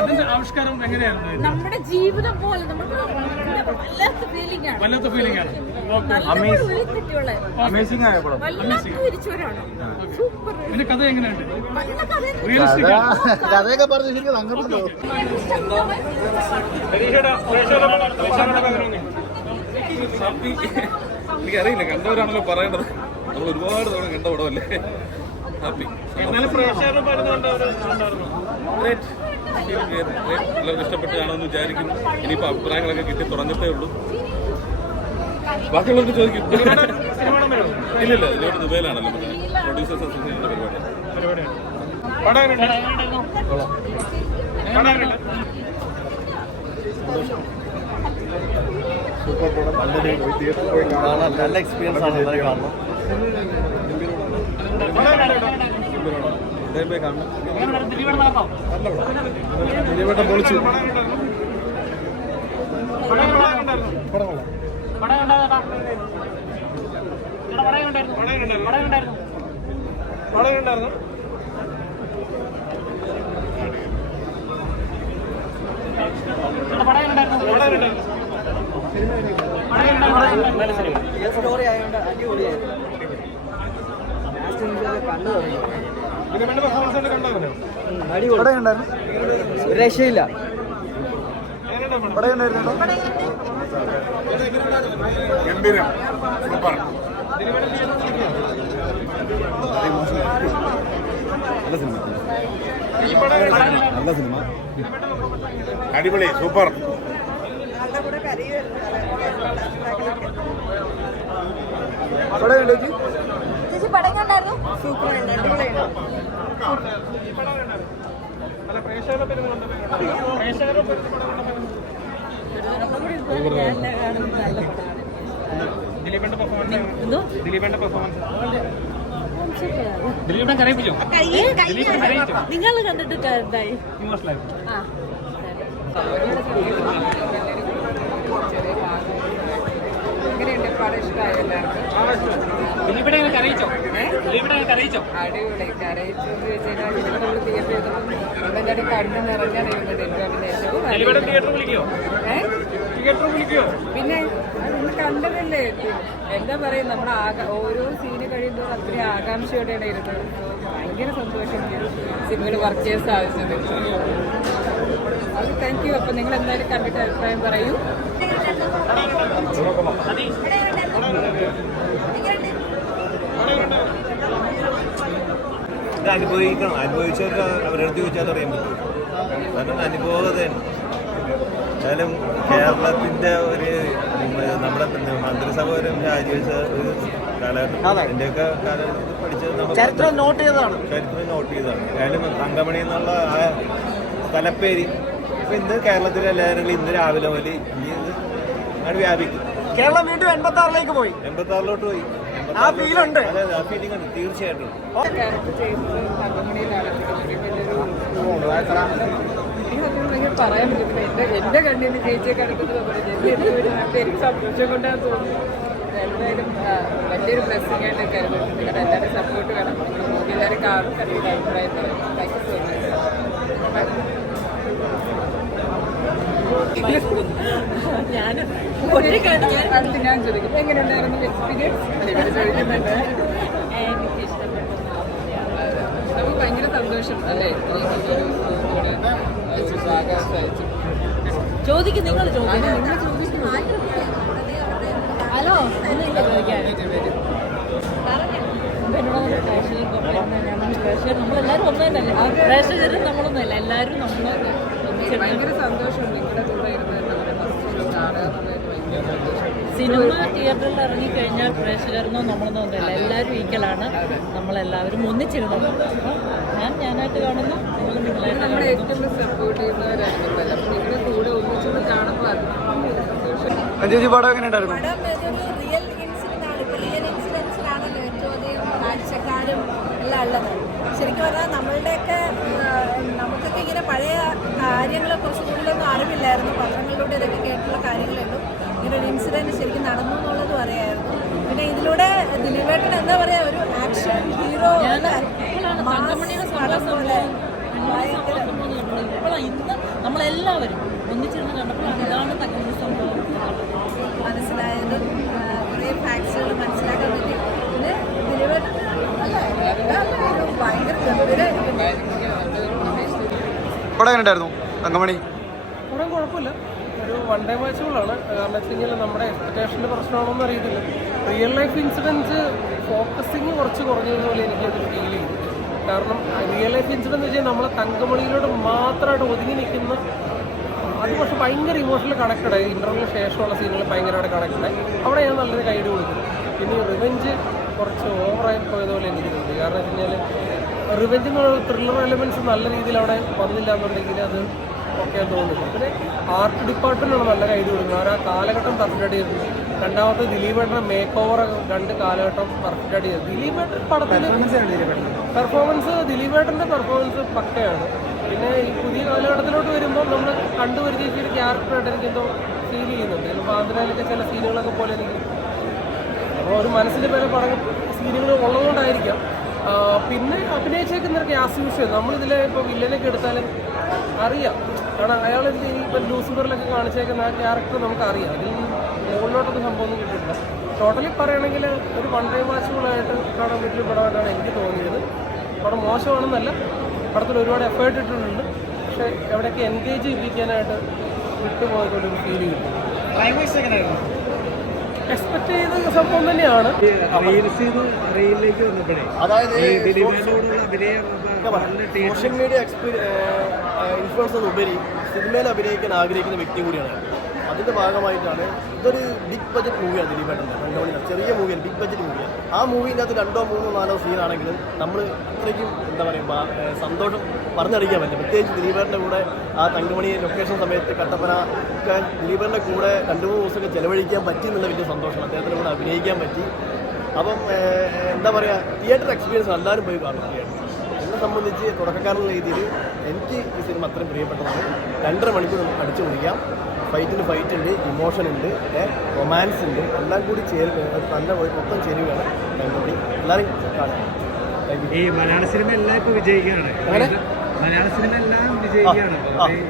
അതിന്റെ ആവിഷ്കാരം എങ്ങനെയായിരുന്നു? നമ്മുടെ ജീവിതം പോലെ നമുക്ക് വല്ലാത്ത ഫീലിംഗ് ആണ്. വല്ലാത്ത ഫീലിംഗ് അമേസിംഗ് ആയ പടം. സൂപ്പർ ഇതിന്റെ കഥ എങ്ങനെയുണ്ട്? റിയലിസ്റ്റിക് ആണ്. കഥയൊക്കെ പറഞ്ഞ് ശരിക്കും അങ്ങോട്ടോ എനിക്കറിയില്ല കണ്ടവരാണല്ലോ പറയേണ്ടത്. നമ്മൾ ഒരുപാട് തവണ കണ്ട പടമല്ലേ? ഹാപ്പി എന്നാലും പ്രേക്ഷകർ പറഞ്ഞുകൊണ്ട് അവർ ഉണ്ടായിരുന്നു എല്ലാവർക്കും ഇഷ്ടപ്പെട്ട് കാണുമെന്ന് വിചാരിക്കുന്നു. ഇനിയിപ്പോൾ അഭിപ്രായങ്ങളൊക്കെ കിട്ടി തുടങ്ങത്തേ ഉള്ളൂ. ബാക്കിയുള്ളവർക്ക് ചോദിക്കും. ഇല്ലില്ല ഇതിലോട്ട് ദുബൈയിലാണല്ലോ പ്രൊഡ്യൂസേഴ്സ് അസോസിയേഷന്റെ പരിപാടി. പരിപാടിയാണ് സൂപ്പർ പടം നല്ലൊരു തിയേറ്ററിൽ പോയി കാണാൻ നല്ല എക്സ്പീരിയൻസ് ആണ് എല്ലാവരും കാണണം. എല്ലാവരും പോയി കാണണം. ദിലീപേട്ടൻ പൊളിച്ചു. പടം എങ്ങനെയുണ്ടായിരുന്നു പടം കൊള്ളാം പടം ഉണ്ടായിരുന്നു പടം ഉണ്ടായിരുന്നു പടം ഉണ്ടായിരുന്നു പടം ഉണ്ടായിരുന്നു പടം ഉണ്ടായിരുന്നു പടം ഉണ്ടായിരുന്നു സ്റ്റോറി ആയതുകൊണ്ട് അടിപൊളിയായിരുന്നു ലാസ്റ്റ് കണ്ടു തുടങ്ങി. ഒരു രക്ഷയില്ല. ഗംഭീരം. സൂപ്പർ. നല്ല സിനിമ? നല്ല സിനിമ. അടിപൊളി. സൂപ്പർ. ചേച്ചി പടം കണ്ടായിരുന്നു? സൂപ്പർ. ഉണ്ട് പ്രേക്ഷകരുടെ ദിലീപേന്റെ പെർഫോമൻസ് ദിലീപേന്റെ പെർഫോമൻസ് ദിലീപേട്ടൻ കരയിപ്പിച്ചോ നിങ്ങൾ കണ്ടിട്ട് ഇമോഷണലായി കരയിച്ചോ കരയിച്ചോ അടിപൊളി കരയിച്ചു നമ്മൾ കണ്ണു പിന്നെ നമ്മൾ കണ്ടതല്ലേ എന്താ പറയുക നമ്മൾ ഓരോ സീന് കഴിയുമ്പോൾ അത്രയും ആകാംക്ഷയോടെയാണ് ഇരുന്നത്. ഭയങ്കര സന്തോഷം സിനിമയിൽ വർക്ക് ചെയ്യാൻ സാധിച്ചത്. അത് താങ്ക് യു അപ്പൊ നിങ്ങൾ എന്തായാലും കണ്ടിട്ട് അഭിപ്രായം പറയൂ. ഇത് അനുഭവിക്കണം. അനുഭവിച്ചവർക്ക് അവരുടെ അടുത്ത് ചോദിച്ചാൽ അറിയാൻ പറ്റും. കാരണം അനുഭവതയാണ് എന്നാലും കേരളത്തിന്റെ ഒരു നമ്മുടെ മന്ത്രിസഭ ഒരു രാജിവെച്ച ഒരു കാലഘട്ടം. എന്റെയൊക്കെ കാലഘട്ടത്തിൽ പഠിച്ചത് നമ്മൾ ചരിത്രം നോട്ട് ചെയ്തതാണ്. ചരിത്രം നോട്ട് ചെയ്തതാണ്. ഏതായാലും തങ്കമണി എന്നുള്ള ആ സ്ഥലപ്പേര് ഇപ്പൊ ഇന്ന് കേരളത്തിലെ എല്ലാവരും ഇന്ന് രാവിലെ മുതൽ ഇനി ഇത് അങ്ങോട്ട് വ്യാപിക്കും. കേരളം വീണ്ടും എൺപത്തി ആറിലേക്ക് പോയി. എൺപത്തി ആറിലോട്ട് പോയി. ആ ഫീൽ ഉണ്ട്. തീർച്ചയായിട്ടും. പറയാൻ പറ്റില്ല എന്റെ എന്റെ കണ്ണിന് ചേച്ചിയെ കണക്കുന്നത് പറഞ്ഞത് എനിക്ക് സന്തോഷം കൊണ്ടാണ് തോന്നുന്നു. എന്തായാലും വലിയൊരു ബ്ലെസ്സിംഗ് ആയിട്ട് കരുതുന്നുണ്ട് നിങ്ങളുടെ എല്ലാവരും സപ്പോർട്ട് വേണം. എല്ലാവരും കാണും. കറിയുടെ അഭിപ്രായം തരും. താങ്ക് യു സോ മച്ച് ഞാൻ ഒരു കണ്ടു അടുത്ത് ഞാൻ ചോദിക്കും എങ്ങനെയുണ്ടായിരുന്നു എക്സ്പീരിയൻസ് ഇവർ ചോദിക്കുന്നുണ്ട് എനിക്ക് ഇഷ്ടപ്പെട്ടു സന്തോഷം അല്ലേ ചോദിക്കും നിങ്ങൾ ചോദിക്കും ഹലോ എല്ലാവരും നമ്മൾ ഭയങ്കര സന്തോഷം. നിങ്ങളുടെ കൂടെ ഇരുന്ന് നമ്മുടെ സിനിമ തിയേറ്ററിൽ ഇറങ്ങിക്കഴിഞ്ഞാൽ പ്രേക്ഷകരെന്നോ നമ്മളൊന്നും ഒന്നുമില്ല. എല്ലാവരും ഈക്വലാണ്. നമ്മളെല്ലാവരും ഒന്നിച്ചിരുന്നു ഞാൻ ഞാനായിട്ട് കാണുന്നു. നിങ്ങൾ നിങ്ങളായിട്ട് കാണുന്നു. ഏറ്റവും സപ്പോർട്ട് നിങ്ങളുടെ കൂടെ ഒന്നിച്ചൊന്ന് കാണുമ്പോൾ ചേച്ചി പടം എങ്ങനെ ഉണ്ടായിരുന്നു? പടം ഇതൊരു റിയൽ ഇൻസിഡന്റ് ആണ്. ഇപ്പൊ റിയൽ ഇൻസിഡൻസിലാണല്ലോ ഏറ്റവും അധികം കാഴ്ചക്കാരും എല്ലാം ഉള്ളത്. ശരിക്കും പറഞ്ഞാൽ നമ്മളുടെയൊക്കെ ഇങ്ങനെ പഴയ കാര്യങ്ങളെ കുറിച്ച് കൂടുതലൊന്നും അറിവില്ലായിരുന്നു. പത്രങ്ങളിലൂടെ ഇതൊക്കെ കേട്ടുള്ള കാര്യങ്ങളുള്ളൂ ഇങ്ങനെ ഒരു ഇൻസിഡന്റ് ശരിക്കും നടന്നു എന്നുള്ളതും അറിയായിരുന്നു പിന്നെ ഇതിലൂടെ ദിലീപേട്ടൻ എന്താ പറയാ ഒരു ആക്ഷൻ ഹീറോ ഇപ്പോഴാണ് എല്ലാവരും ഒന്നിച്ചിരുന്ന് കണ്ടപ്പോഴാണ് ഇതാണ് തകർന്ന സംഭവം. മനസ്സിലായതും. കുറേ ഫാക്ട്സുകൾ മനസ്സിലാക്കാൻ പറ്റി. പിന്നെ ദിലീപേട്ടൻ അല്ലേ എല്ലാവരും ഭയങ്കര ഗംഭീരമായിരിക്കും പടം എങ്ങനെ ഉണ്ടായിരുന്നു തങ്കമണി? പടം കുഴപ്പമില്ല. ഒരു വൺ ഡേ വാച്ചുകളാണ് കാരണം വെച്ച് കഴിഞ്ഞാൽ നമ്മുടെ എക്സ്പെക്ടേഷന്റെ പ്രശ്നമാണോന്ന് അറിയത്തില്ല. റിയൽ ലൈഫ് ഇൻസിഡൻസ് ഫോക്കസിങ് കുറച്ച് കുറഞ്ഞതുപോലെ എനിക്കത് ഫീൽ ചെയ്തു. കാരണം റിയൽ ലൈഫ് ഇൻസിഡൻസ് വെച്ചാൽ നമ്മളെ തങ്കമണിയിലോട്ട് മാത്രമായിട്ട് ഒതുങ്ങി നിൽക്കുന്ന അത് പക്ഷെ ഭയങ്കര ഇമോഷണൽ കണക്റ്റഡ് ആയി. ഇന്റർവ്യൂവിന് ശേഷമുള്ള സീനുകൾ ഭയങ്കരമായിട്ട് കണക്റ്റഡ് ആയി. അവിടെ ഞാൻ നല്ലൊരു കൈഡ് കൊടുക്കുന്നു പിന്നെ റിവെഞ്ച് കുറച്ച് ഓവറായി പോയതുപോലെ എനിക്ക് തോന്നി. കാരണം വെച്ച് കഴിഞ്ഞാൽ റിവെഞ്ച് എന്നുള്ള ത്രില്ലർ എലമെന്റ്സ് നല്ല രീതിയിൽ അവിടെ വന്നില്ല എന്നുണ്ടെങ്കിൽ അത് ഒക്കെ തോന്നുന്നു. പിന്നെ ആർട്ട് ഡിപ്പാർട്ട്മെന്റാണ് നല്ല കൈഡ് കൊടുക്കുന്നത് അവർ ആ കാലഘട്ടം പെർഫെക്റ്റ് ചെയ്തു. രണ്ടാമത്തെ ദിലീപേട്ടന്റെ മേക്ക് ഓവർ രണ്ട് കാലഘട്ടം പെർഫെക്റ്റ് ചെയ്തു. ദിലീപേട്ടൻ പടത്തിന്റെ പെർഫോമൻസ് ദിലീപേട്ടന്റെ. പെർഫോമൻസ് പക്കയാണ്. പിന്നെ ഈ പുതിയ കാലഘട്ടത്തിലോട്ട് വരുമ്പോൾ നമ്മൾ കണ്ടുപരിചയിച്ച ഒരു ക്യാരക്ടറായിട്ട് എനിക്ക് എന്തോ ഫീൽ ചെയ്യുന്നുണ്ട്. ചിലപ്പോൾ ആന്ധ്രയിലൊക്കെ ചില സീനുകളൊക്കെ പോലെ എനിക്ക്. അപ്പോൾ ഒരു മനസ്സിന്റെ പല പടം സീനുകൾ ഉള്ളതുകൊണ്ടായിരിക്കാം. പിന്നെ അഭിനയിച്ചേക്കുന്നവർക്ക് ആസ് യൂഷ്വൽ നമ്മളിതിൽ ഇപ്പോൾ വില്ലനൊക്കെ എടുത്താലും അറിയാം. കാരണം അയാൾ എന്ത് ഇപ്പം ലൂസിഫറിലൊക്കെ കാണിച്ചേക്കുന്ന ആ ക്യാരക്ടർ നമുക്ക് അറിയാം അതിൽ മുകളിലോട്ടൊന്നും സംഭവമൊന്നും കിട്ടിയിട്ടില്ല. ടോട്ടലി പറയുകയാണെങ്കിൽ ഒരു വൺ ടൈം വാച്ചുകളായിട്ട് കാണാൻ പറ്റിയ പടമായിട്ടാണ് എനിക്ക് തോന്നിയത്. പടം മോശമാണെന്നല്ല പടത്തിൽ ഒരുപാട് എഫേർട്ട് ഇട്ടിട്ടുണ്ട്. പക്ഷേ എവിടെയൊക്കെ എൻഗേജ് ചെയ്യിപ്പിക്കാനായിട്ട് വിട്ടുപോയതുകൊണ്ട് ഒരു ഫീൽ കിട്ടും എക്സ്പെക്ട് ചെയ്ത സംഭവം തന്നെയാണ്. അതായത് സോഷ്യൽ മീഡിയ ഇൻഫ്ലുവൻസ് ഉപരി സിനിമയിൽ അഭിനയിക്കാൻ ആഗ്രഹിക്കുന്ന വ്യക്തി കൂടിയാണ് ഞാൻ. അതിന്റെ ഭാഗമായിട്ടാണ് ഇതൊരു ബിഗ് ബജറ്റ് മൂവിയാണ് ദിലീപേട്ടന്റെ രണ്ടോണിന ചെറിയ മൂവിയാണ് ബിഗ് ബജറ്റ് മൂവിയാണ് ആ മൂവിന്റെ അകത്ത് രണ്ടോ മൂന്നോ നാലോ സീനാണെങ്കിലും നമ്മൾ അത്രയ്ക്കും എന്താ പറയുക സന്തോഷം പറഞ്ഞറിയിക്കാൻ പറ്റില്ല. പ്രത്യേകിച്ച് ദിലീപേട്ടന്റെ കൂടെ ആ തങ്കമണി ലൊക്കേഷൻ സമയത്ത് കട്ടപ്പന ഒക്കെ ദിലീപേട്ടന്റെ കൂടെ രണ്ട് മൂന്ന് ദിവസമൊക്കെ ചെലവഴിക്കാൻ പറ്റി എന്നുള്ള വലിയ സന്തോഷം അദ്ദേഹത്തിന്റെ കൂടെ അഭിനയിക്കാൻ പറ്റി. അപ്പം എന്താ പറയുക തിയേറ്റർ എക്സ്പീരിയൻസ് എല്ലാവരും പോയി കാണും സംബന്ധിച്ച് തുടക്കക്കാരെന്ന രീതിയിൽ എനിക്ക് ഈ സിനിമ അത്രയും പ്രിയപ്പെട്ടതാണ്. രണ്ടര മണിക്കൂർ നമുക്ക് അടിച്ചു പിടിക്കാം ഫൈറ്റിന് ഫൈറ്റ് ഉണ്ട് ഇമോഷൻ ഉണ്ട് റൊമാൻസ് ഉണ്ട്. എല്ലാം കൂടി ചേരുക അത് നല്ല മൊത്തം ചേരുകയാണ് കണ്ടുപിടി. എല്ലാവരും കാണാം. ഈ മലയാള സിനിമ എല്ലാം ഇപ്പൊ വിജയിക്കുകയാണ്. മലയാള സിനിമ എല്ലാം വിജയിക്കുകയാണ്.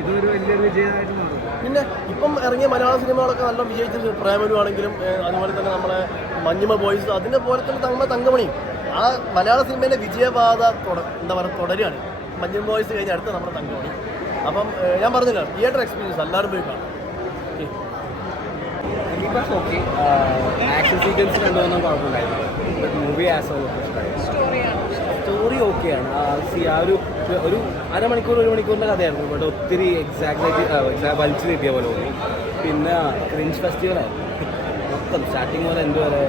ഇതൊരു വലിയൊരു വിജയമായിട്ട് മാറും. പിന്നെ ഇപ്പം ഇറങ്ങിയ മലയാള സിനിമകളൊക്കെ നല്ല വിജയിച്ചിട്ടുണ്ട്. പ്രേമലു ആണെങ്കിലും അതുപോലെ തന്നെ നമ്മളെ മഞ്ഞുമ ബോയ്സ് അതിന്റെ പോലെ തന്നെ തങ്ങ തങ്കമണിയും ആ മലയാള സിനിമയിലെ വിജയപാത തുട- എന്താ പറയുക തുടരുകയാണ്. മഞ്ഞൻ ബോയ്സ് കഴിഞ്ഞ അടുത്ത നമ്മുടെ തങ്കമാണ്. അപ്പം ഞാൻ പറഞ്ഞില്ല തിയേറ്റർ എക്സ്പീരിയൻസ് എല്ലാവരും പോയി കാണും ആക്ഷൻ സീക്വൻസ് കുഴപ്പമില്ലായിരുന്നു. മൂവി ആസ് സ്റ്റോറി ഓക്കെയാണ് സി ആ ഒരു ഒരു അരമണിക്കൂർ ഒരു മണിക്കൂറിന്റെ കഥയായിരുന്നു. ബട്ട് ഒത്തിരി എക്സാക്ട് വലിച്ചു കിട്ടിയ പോലെ തോന്നി. പിന്നെ ക്രിഞ്ച് ഫെസ്റ്റിവലായിരുന്നു മൊത്തം സ്റ്റാർട്ടിങ് പോലെ എന്ത് വരെ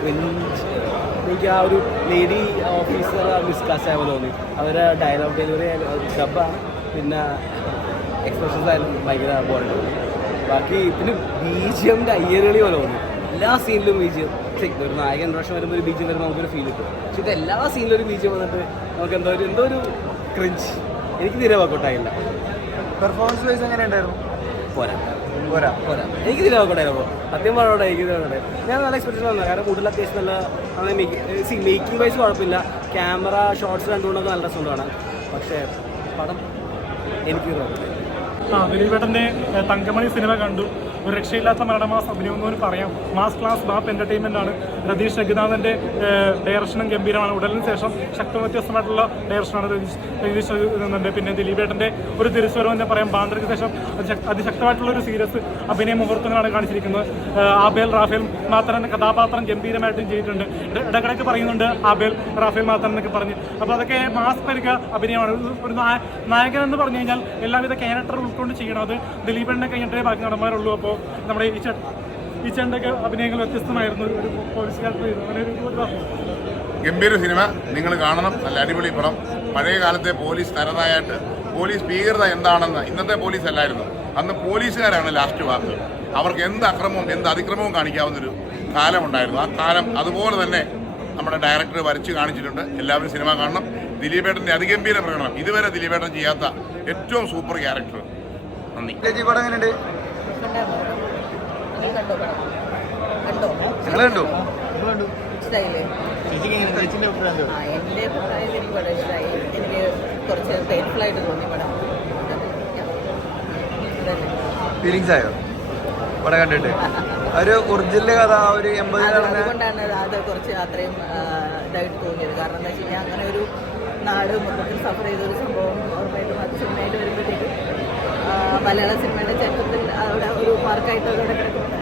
ക്രിഞ്ച് എനിക്ക് ആ ഒരു ലേഡി ഓഫീസർ മിസ് ആയ പോലെ തോന്നി. അവരുടെ ഡയലോഗ് ഡെലിവറി ആണ് പിന്നെ എക്സ്പ്രഷൻസ് ആയാലും ഭയങ്കര ബോണ്ട് ബാക്കി പിന്നെ ബീജിയമിന്റെ അയ്യരളി പോലെ തോന്നി. എല്ലാ സീനിലും ബീജിയം ഒരു നായകൻ പ്രാവശ്യം വരുമ്പോൾ ഒരു ബീജിയം വരുമ്പോൾ നമുക്കൊരു ഫീൽ കിട്ടും. പക്ഷെ ഇത് എല്ലാ സീനിലും ഒരു ബീജിയം വന്നിട്ട് നമുക്ക് എന്തോ ഒരു എന്തോ ഒരു ക്രിഞ്ച് എനിക്ക് തീരെ വർക്കൗട്ടായില്ല പെർഫോമൻസ് വൈസ് എങ്ങനെ ഉണ്ടായിരുന്നു? പോരാ. പോരാ. പോരാ. എനിക്ക് ഇതിലാവട്ടെ സത്യം പറഞ്ഞോട്ടെ എനിക്ക് ഇതിലാവട്ടെ ഞാൻ നല്ല എക്സ്പെക്ടേഷൻ വന്നത് കാരണം കൂടുതൽ അത്യാവശ്യം നല്ല സി മേക്കിംഗ് വൈസ് കുഴപ്പമില്ല. ക്യാമറ ഷോർട്സ് രണ്ടുകൊണ്ടൊക്കെ നല്ല രസമുണ്ടാണ് പക്ഷേ പടം എനിക്ക് വർക്കൗട്ടായി ആ ദിലീപേട്ടന്റെ തങ്കമണി സിനിമ കണ്ടു. ഒരു രക്ഷയില്ലാത്ത മരണമാസ് അഭിനയം എന്ന് പറയാം. മാസ് ക്ലാസ് ബാപ്പ് എന്റർടൈൻമെന്റ് ആണ്. രതീഷ് രഘുനാഥന്റെ ഡയറക്ഷനും ഗംഭീരമാണ്. ഉടലിന് ശേഷം ശക്തി വ്യത്യസ്തമായിട്ടുള്ള ഡയറക്ഷനാണ് രതീഷ് നിന്നുണ്ട് പിന്നെ ദിലീപേട്ടന്റെ ഒരു തിരിച്ചുവരവ് തന്നെ പറയാം. ബാന്ദ്രയ്ക്ക് ശേഷം അതിശക്ത- അതിശക്തമായിട്ടുള്ള ഒരു സീരിയസ് അഭിനയ മുഹൂർത്തങ്ങളാണ് കാണിച്ചിരിക്കുന്നത്. ആബേൽ റാഫേൽ മാത്രൻ കഥാപാത്രം ഗംഭീരമായിട്ടും ചെയ്തിട്ടുണ്ട്. ഇടക്കിടയ്ക്ക് പറയുന്നുണ്ട് ആബേൽ റാഫേൽ മാത്രൻ എന്നൊക്കെ പറഞ്ഞ്. അപ്പോൾ അതൊക്കെ മാസ് പരിക അഭിനയമാണ്. ഒരു- ഒരു നായകൻ എന്ന് പറഞ്ഞു കഴിഞ്ഞാൽ എല്ലാവിധ ക്യാരക്ടർ ഉൾക്കൊണ്ട് ചെയ്യണം. അത് ദിലീപേട്ടനെ കഴിഞ്ഞിട്ടേ ബാക്കി നടന്മാരുള്ളൂ. അപ്പോൾ നമ്മുടെ ഈ ചേട്ട ഈ ചേട്ടന്റെ അഭിനയങ്ങൾ വ്യത്യസ്തമായിരുന്നു. ഒരു പോലീസുകാരുടെ ഒരു ഗംഭീര സിനിമ നിങ്ങൾ കാണണം. നല്ല അടിപൊളി പടം. പഴയ കാലത്തെ പോലീസ് തരതായിട്ട് പോലീസ് ഭീകരത എന്താണെന്ന് ഇന്നത്തെ പോലീസ് അല്ലായിരുന്നു. അന്ന് പോലീസുകാരാണ് ലാസ്റ്റ് വാക്ക് അവർക്ക് എന്ത് അക്രമവും എന്ത് അതിക്രമവും കാണിക്കാവുന്നൊരു കാലമുണ്ടായിരുന്നു. ആ കാലം അതുപോലെ തന്നെ നമ്മുടെ ഡയറക്ടർ വരച്ച് കാണിച്ചിട്ടുണ്ട്. എല്ലാവരും സിനിമ കാണണം. ദിലീപേട്ടന്റെ അതിഗംഭീര പ്രകടനം. ഇതുവരെ ദിലീപേട്ടൻ ചെയ്യാത്ത ഏറ്റവും സൂപ്പർ ക്യാരക്ടർ നന്ദി. ചേച്ചി പടം എങ്ങനെയുണ്ട്? നിങ്ങൾ കണ്ടോ. ഇഷ്ടമായില്ലേ എന്റെ അഭിപ്രായത്തിൽ എനിക്ക് പടം ഇഷ്ടമായി. എനിക്ക് കുറച്ച് പെയിൻഫുൾ ആയിട്ട് തോന്നി പടം ഫീലിങ്സ് ആയോ? പടം കണ്ടിട്ട്. ഒരു ഒറിജിനൽ കഥ ആ ഒരു എൺപത് അതുകൊണ്ടാണ് അത് കുറച്ച് അത്രയും ഇതായിട്ട് തോന്നിയത്. കാരണം എന്താ വെച്ച് കഴിഞ്ഞാൽ അങ്ങനെ ഒരു നാട് മൊത്തത്തിൽ സഫർ ചെയ്ത ഒരു സംഭവം ഓർമ്മയായിട്ട് അത് സിനിമയിൽ വരുമ്പോഴത്തേക്കും മലയാള സിനിമയുടെ ചരിത്രത്തിൽ അവിടെ ഒരു പാർക്കായിട്ട് അവിടെ കിടക്കും